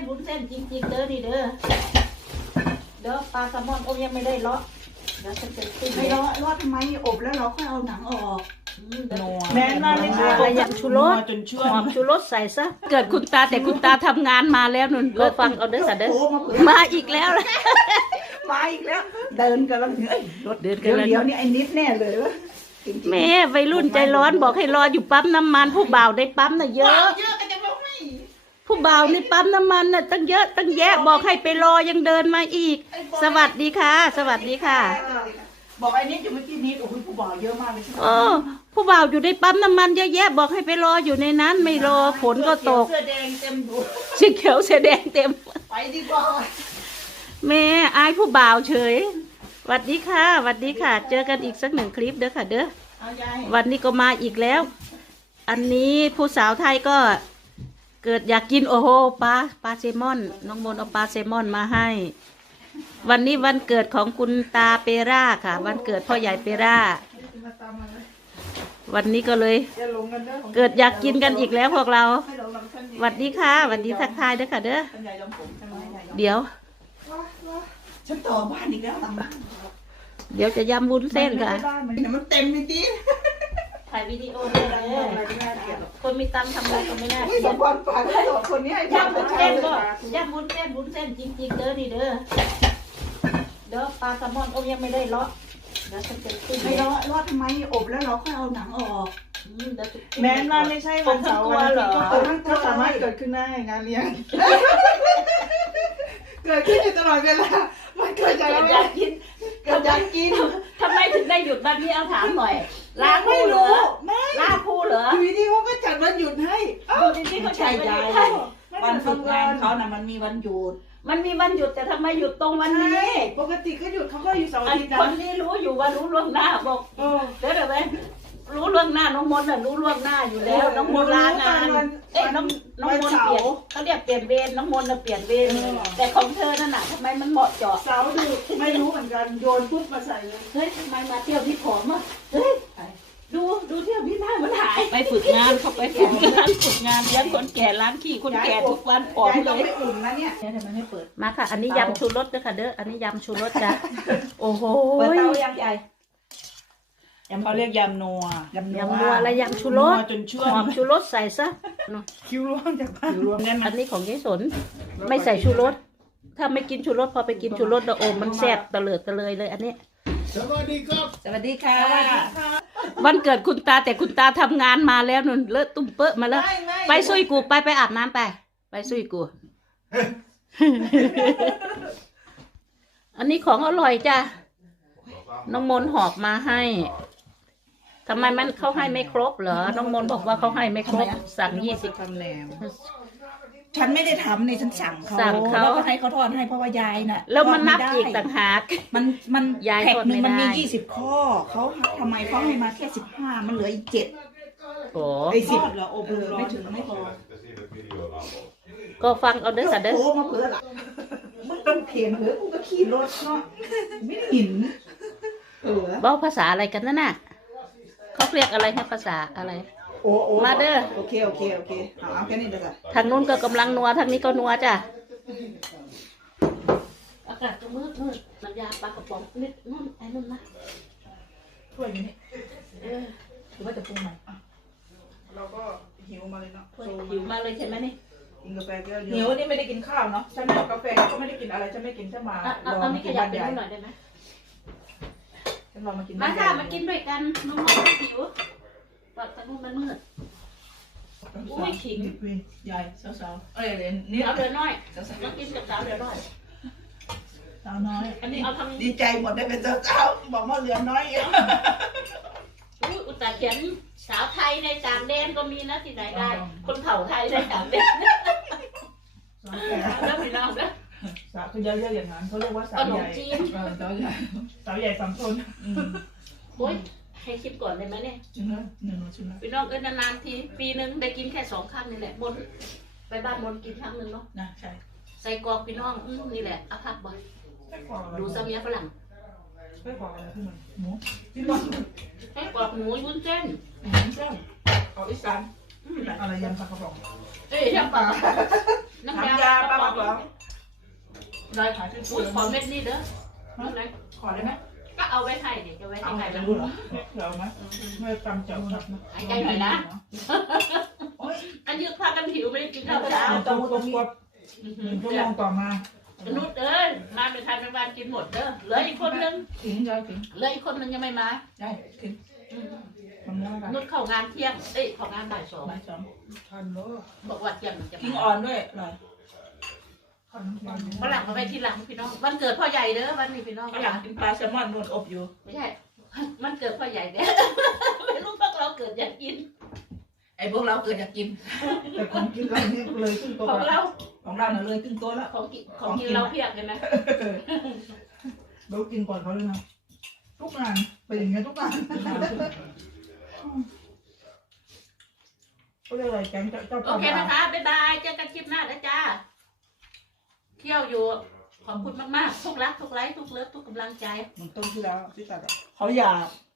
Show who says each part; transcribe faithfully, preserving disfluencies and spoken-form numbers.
Speaker 1: วุ้นเส้นจริงๆเด้อนี่เด้อเด้อปลาแซลมอนโอ้ยังไม่ได้เลาะเดี๋ยวฉันจะขึ้น
Speaker 2: ไม่รอรอดทำไมอบแล้วเราค่อยเอาหนังออก
Speaker 3: แม่มาเลยค่ะ
Speaker 1: อะไรอย่างชูรส
Speaker 3: จนเชื่อ
Speaker 1: หอมชูรสใส่ซะเกิดคุณตาแต่คุณตาทำงานมาแล้วนุ่นเลยฟังเอาเด้อสัตว์เด้อ
Speaker 2: โอ้มาเผื่อ
Speaker 1: มาอีกแล้วนะ
Speaker 2: มาอีกแล้ว เดินกันแล้วเฮ้ยรถ
Speaker 1: เดินกั
Speaker 2: เดี๋
Speaker 1: น
Speaker 2: ยว
Speaker 1: แล้ว
Speaker 2: เดี๋ยวนี่ไอ้นิดแน่เลยวะจริงๆ
Speaker 1: แม่วัยรุ่นใจร้อนบอกให้รออยู่ปั๊มน้ำมันผู้บ่าวได้ปั๊มน่ะเยอะ
Speaker 3: เยอะก็จะบอกไม่
Speaker 1: ผู้บ่าวในปั๊มน้ำมันน่ะตั้งเยอะตั้งแยะบอกให้ไปรอยังเดินมาอีก สวัสดีค่ะ สวัสดีค่ะ
Speaker 2: บอกไอ้นิดอยู่เมื่อกี้นิดโอ้โหผู้บ่าวเยอะมากเลยใช่ไหม
Speaker 1: เออผู้บ่าวอยู่ในปั๊มน้ำมันเยอะแยะบอกให้ไปรออยู่ในนั้น ไม่รอฝนก็ตก
Speaker 2: เสื้อแดงเต็มดู
Speaker 1: สีเขียวสีแดงเต็ม
Speaker 2: ไปดีกว่า
Speaker 1: แม่อายผู้บ่าวเฉยสวัสดีค่ะสวัสดีค่ะ เจอกันอีกสักหนึ่งคลิปเด้อค่ะ เด้อ
Speaker 2: เอายาย
Speaker 1: วันนี้ก็มาอีกแล้ว อันนี้ผู้สาวไทยก็เกิดอยากกินโอ้โหปลาปลาแซลมอน น้องมนต์เอาปลาแซลมอนมาให้ วันนี้วันเกิดของคุณตาเปร่าค่ะ วันเกิดพ่อใหญ่เปร่า
Speaker 2: มาตามมาเลย
Speaker 1: วันนี้ก็เลย
Speaker 2: อย่าหลงกันเด้อ
Speaker 1: เกิดอยากกินกันอีกแล้วพวกเรา
Speaker 2: ให้หลงลำเส้น
Speaker 1: สวัสดีค่ะสวัสดีทักทายเด้อค่ะเด้อ
Speaker 2: เป็นยายลำผมใช่ไหมยายลำ
Speaker 1: เดี๋ยว
Speaker 2: ฉันต่อบ้านอีกแล้วลำบ้าน
Speaker 1: เดี๋ยวจะยำวุ้นเส้นค่ะ
Speaker 2: บ้านมันเนี่ยมันเต็มจริง
Speaker 1: ถ่ายวิดีโอเลยคนมีตังค์ทำอะไรก็ไม่น่า
Speaker 2: ๆอุ้ย
Speaker 1: เกลี
Speaker 2: ส
Speaker 1: ย
Speaker 2: ม
Speaker 1: ด
Speaker 2: พรฝากให้สองคนนี้ให้
Speaker 1: ยำวุ้นเส้นก็ยำวุ้นเส้นวุ้นเส้นจริงๆเด้อนี่เด้อเด้อปลาแซลมอนโอ้ยังไม่ได้เลาะเดี๋ยวฉันจะขึ้น
Speaker 2: ไม่รอรอดทำไมอบแล้วเราค่อยเอาหนังออก
Speaker 1: อืมเดี๋ยวจะ
Speaker 3: แม้ว่าไม่ใช่วันเสาร์วันอาทิตย์
Speaker 2: เหรอ
Speaker 3: ก็ก็สามารถเกิดขึ้นได้งานเลี้ยง เกิดขึ้นอยู่ตลอดเวลามันเกิดจาก
Speaker 1: เกิ
Speaker 3: อะ
Speaker 1: ด
Speaker 3: ไร
Speaker 1: อยากกิน
Speaker 2: เกิดอยากกิน
Speaker 1: ทำไมถึงได้หยุดวันนี้เอาถามหน่อยลา
Speaker 3: ไม่
Speaker 1: ผู้เหร
Speaker 3: รู้
Speaker 1: อ
Speaker 3: ไม่
Speaker 1: ลาผู้เหรอ
Speaker 3: อยู่ดีๆเขาก็จัดวันหยุดให้เอ้า
Speaker 1: ดูดีๆเขา
Speaker 2: ใช่
Speaker 1: ใช้
Speaker 2: ยาย
Speaker 1: ใช่
Speaker 2: วันฝึกงานเขาน่ะมันมีวันหยุด
Speaker 1: มันมีวันหยุดแต่ทำไมหยุดตรงวัน
Speaker 3: ใช่
Speaker 1: นี้
Speaker 3: ปกติก็หยุดเขาก็อยู่เสาร์
Speaker 1: อั
Speaker 3: อาน ทิตย์
Speaker 1: ค
Speaker 3: นะ
Speaker 1: นนี้รู้อยู่ว่ารู้ล่วงหน้าบอก
Speaker 3: เออ
Speaker 1: เดี๋ยวเดี๋ยวไปรู้ล่วงหน้าน้องมนต์น่ะรู้ล่วงหน้าอยู่แล้ว น้องมนต์ลางานเอ้ยน้องน้องมนต์เปลี่ยนเขาเรียกเปลี่ยนเวรน้องมนต์น่ะเปลี่ยนเวรแต่ของเธอนั่นน่ะทำไมมันเหมาะเจาะ
Speaker 3: เสาร์ดูไม่รู้เหมือนกันโยนปุ๊บมาใส่เลย
Speaker 1: เฮ้ยทำไมมาเที่ยวที่ผอมอ่ะเฮ้ยดูดูเที่ยวที่หน้ามันหายไปฝึกงานเขาไปฝึกงานฝึกงานเลี้ยงคนแก่ล้างขี้คนแก่ทุกวันผอม
Speaker 2: ยาย
Speaker 1: เล
Speaker 2: ต้อง
Speaker 1: ย
Speaker 2: ไปอุ่นนะเนี่ยยายทำไมไม่เปิด
Speaker 1: มาค่ะ อันนี้ยำชูรสด้วยค่ะเด้ออันนี้ยำชูรสจ้ะโอ้โห
Speaker 2: เปิดเตายังยาย
Speaker 3: เขาเรียกยำนัวย
Speaker 2: ำ
Speaker 1: ยำนัวและยำชูรส
Speaker 3: จนเชื่อ
Speaker 1: หอมชูรสใส่ซะ
Speaker 3: คิ้วร่วงจากบ้านรวมได้ไหม
Speaker 1: อันนี้ของยายสนไม่ใส่ชูรสถ้าไม่กินชูรสพอไปกินชูรสแล้วโอมมันแซ่บตะเลิดตะเลยเลยอันนี้
Speaker 4: สวัสดีครับ
Speaker 2: สวัสดีค่ะ
Speaker 1: วันเกิดคุณตาแต่คุณตาทำงานมาแล้วนุ่นเลอะตุ้มเปอะมาแล้ว
Speaker 3: ไม่ไม่
Speaker 1: ไปซุยกูไปไปอาบน้ำไป ไปซุยกู อันนี้ของอร่อยจ้ะน้องมนต์หอบมาให้ทำไมมันเขาให้ไม่ครบเหรอน้องมนต์บอกว่าเขาให้ไม่ครบสั่งยี่สิบ
Speaker 2: ทำแล้วฉันไม่ได้ทำนี่ฉันสั่งเขา
Speaker 1: สั่งเขา
Speaker 2: แล้วก็ให้เขาทอดให้เพราะว่ายายน่ะ
Speaker 1: แล้วมันนับ
Speaker 2: ทดไได้
Speaker 1: อีกต่างหาก
Speaker 2: มันมัน
Speaker 1: ยาย
Speaker 2: แพ็ค
Speaker 1: ทอด
Speaker 2: หนึ่ง
Speaker 1: ไม่
Speaker 2: มันมี
Speaker 1: ได้
Speaker 2: ยี่สิบข้อเขาทำไมเขาให้มาแค่สิบห้ามันเหลืออีกเจ็ด
Speaker 1: โอ้
Speaker 2: ไอ้สิบ
Speaker 3: เหรออบ
Speaker 2: เออ
Speaker 3: ร้อ
Speaker 2: ไม่
Speaker 3: น
Speaker 2: ถึงไม่พอ
Speaker 1: ก็ฟังเอาเด้อสัตว์เด้อ
Speaker 2: โอ้มาเผื่อละมึงต้องเขียนเผื่อกูก็ขี่รถเนาะไม่ได้หินเออ
Speaker 1: เว้าภาษาอะไรกันนั่นน่ะเขาเรียกอะไรนะภาษาอะไร
Speaker 2: โอ้โอ้
Speaker 1: มาเด้อ
Speaker 2: โอเคโอเคโอเคเอาเอาแค่นี้เดี๋ยวก่อน
Speaker 1: ทางนู้นก็กำลังนัวทางนี้ก็นัวจ้ะอากาศก็มืดมืดน้ำยาปลากระป๋องนิดนู่นไอ้นู่นนะ
Speaker 2: ถ้วยอยู่นี่
Speaker 1: เออ
Speaker 2: หรือว่าจะปรุงใหม่อ่ะ
Speaker 3: เราก็หิวมาเลยเนาะ
Speaker 1: ถ้วยหิวมาเลยใช่ไหมนี่
Speaker 3: กินกาแฟแก้วเดี
Speaker 2: หิ
Speaker 3: ยว ว
Speaker 2: นี่ไม่ได้กินข้าวเนาะฉันไม่เอากาแฟก็ไม่ได้กินอะไรฉันไม่กินฉันมา
Speaker 1: อ่ะ
Speaker 2: ร
Speaker 1: เอา
Speaker 2: อ
Speaker 1: เอา
Speaker 2: มา
Speaker 1: นี่ข
Speaker 2: กิน
Speaker 1: ยับ
Speaker 2: บ้าน
Speaker 1: ไป
Speaker 2: ใหญ่
Speaker 1: นู่นหน่อยได้ไหม
Speaker 2: ฉันรอมากิน
Speaker 1: มา
Speaker 2: บ้านใหญ่
Speaker 1: ค่ะมากินด้วยกันน้องมองหิวปัดทางนู้นมันมืดอุ้ยขิง
Speaker 2: ใหญ่สาวๆเอ้ยนี่
Speaker 1: สาวเดือน้อย
Speaker 2: สาว
Speaker 1: มากินกับสาวเดือน้อย
Speaker 2: ๆสาวน้อย
Speaker 1: อันนี้เอาทำ
Speaker 2: ดีใจหมดได้เป็นสาวๆบอกว่าเหลือน้อยเอง
Speaker 1: อุ้ยอุตส่าห์เขียนสาวไทยในต่างแดนก็มีนะที่ไหนได้ คนเผ่าไทยในต่างแดนแล้วพี่น้องนะ
Speaker 3: สาวก็เยอะๆอย่างนั้นเขาเรียกว่าสา
Speaker 1: ข
Speaker 3: วน ให
Speaker 1: ม
Speaker 3: ญ่
Speaker 1: จีน
Speaker 3: เออสาวใหญ่สาวใหญ่สามคน
Speaker 1: โอ้ยให้คิดก่อนได้ไหมเนี่ย
Speaker 3: ใช่ไหมหนึ่งใช่ไหม
Speaker 1: พี่น้องเอ้ยนานๆทีปีหนึ่งได้กินแค่สองครั้งนี่แหละมนไปบ้านมนกินครั้งหนึ่งเนาะ
Speaker 2: นะใช่
Speaker 1: ใส่กรอกพี่น้องอืมนี่แหละอาภัพบ่อย
Speaker 3: ไม่กรอกอะไร
Speaker 1: ดูซาเมียฝรั่ง
Speaker 3: ไม่กรอกอะไรที่มันหมูพี่บอก
Speaker 1: ให้กรอกหมูวุ้นเส้น
Speaker 3: หมูเส้นเอาอีสาน
Speaker 1: อืม
Speaker 3: อะไรยำปลากระป๋อง
Speaker 1: เอ้ยน้ำปลาน้ำ
Speaker 2: น้ำ
Speaker 1: ยาย
Speaker 2: า
Speaker 1: ป
Speaker 2: ป
Speaker 1: ลา
Speaker 2: ลาก
Speaker 1: ก
Speaker 2: ระเหรอ
Speaker 3: ได้ขายที่
Speaker 1: อุ้ยขอเม็ดนี่เด้อน้องไหน
Speaker 3: ขอได้ไหม
Speaker 1: ก็เอาไว้ให้เดี๋ยวจะไว้ให้
Speaker 3: เอา
Speaker 1: ใคร
Speaker 3: จะ
Speaker 1: นะ
Speaker 3: รู้เหรอเราไหมไม่จำเจ้าครับนะ
Speaker 1: หายใจหน่อยนะ
Speaker 3: โอ้ย
Speaker 1: อันยืดพากันหิวไม่ได้กินข้าวเช้า
Speaker 3: ตรงตรงกดหนึ่งชั่วโมงต่อมา
Speaker 1: นุชเอ้ยมาเป็นทันเป็นวันกินหมดเด้อเหลืออีกคนนึง
Speaker 3: ถึงยายถึง
Speaker 1: เหลืออีกคนนึงยังไม่มา
Speaker 3: ได้ถึง
Speaker 1: อืม
Speaker 3: มันม่วงกัน
Speaker 1: นุชเข้างานเที่ยงเอ้ยเข้างานบ่ายสอง
Speaker 3: ใบสองทันโล
Speaker 1: บอกว่าเที่ยงมันจะ
Speaker 3: ทิ้ง
Speaker 1: มา
Speaker 3: อ่อนด้วยอร่อย
Speaker 1: ฝรั่งมาไว้ที่หลังพี่น้องวันเกิดพ่อใหญ่เด้อวันนี้พี่น้อง
Speaker 3: ฝรั่งกินปลาแซลมอนนวดอบอยู่
Speaker 1: ไม่ใช่มันเกิดพ่อใหญ่เด้อ ไม่รู้พวกเราเกิดอยากกิน
Speaker 3: ไอ้พวกเราเกิดอยากกิน
Speaker 2: แต่ของกินเราเนี่ยเลยขึ้นตัว
Speaker 1: ของเรา
Speaker 3: ของเราเนี่ยเลยขึ้นตัวแล้ว
Speaker 1: ของกินของกินเราเพียบเลยไหม
Speaker 2: เรากินก่อนเขาเลยนะทุกงานเป็นอย่างเงี้ยทุกงานเขาเรียกอะไรแกงเจ้า
Speaker 1: โอเคนะคะบ๊ายบายเจอกันคลิปหน้าแล้วจ้าเที่ยวอยู่ขอบคุณมากๆทุกรักทุกไลค์ทุกเลิฟทุกกำลังใจ
Speaker 2: มันต้มที่แล้วที่ตัดเขาอยาก